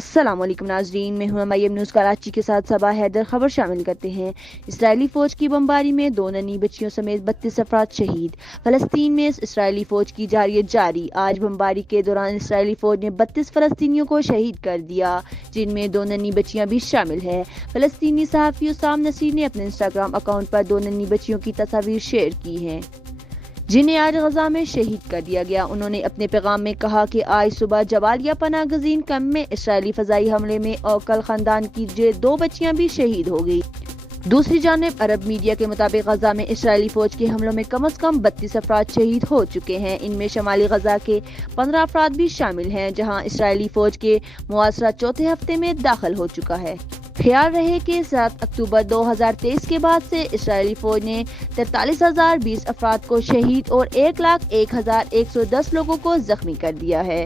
अस्सलामुअलैकुम नाजरीन, मैं हूं मयम न्यूज़ कराची के साथ सबा हैदर। खबर शामिल करते हैं। इसराइली फौज की बमबारी में 2 नन्ही बच्चियों समेत 32 अफराद शहीद। फलस्तीन में इसराइली फौज की जारियत जारी। आज बमबारी के दौरान इसराइली फौज ने 32 फलस्तीनियों को शहीद कर दिया, जिनमें 2 नन्ही बच्चियां भी शामिल हैं। फलस्तीनी सहाफ़ी उसाम नसीर ने अपने इंस्टाग्राम अकाउंट पर 2 नन्ही बच्चियों की तस्वीर शेयर की हैं, जिन्हें आज गजा में शहीद कर दिया गया। उन्होंने अपने पैगाम में कहा कि आज सुबह जबालिया पनाह गजीन कैंप में इसराइली फजाई हमले में औकल खानदान की 2 बच्चियां भी शहीद हो गई। दूसरी जानिब अरब मीडिया के मुताबिक गजा में इसराइली फौज के हमलों में कम से कम 32 अफराद शहीद हो चुके हैं। इनमें शमाली गजा के 15 अफराद भी शामिल हैं, जहां इसराइली फौज के मुआसरा चौथे हफ्ते में दाखिल हो चुका है। ख्याल रहे कि 7 अक्टूबर 2023 के बाद से इसराइली फौज ने 43,020 अफराद को शहीद और 1,01,110 लोगों को जख्मी कर दिया है।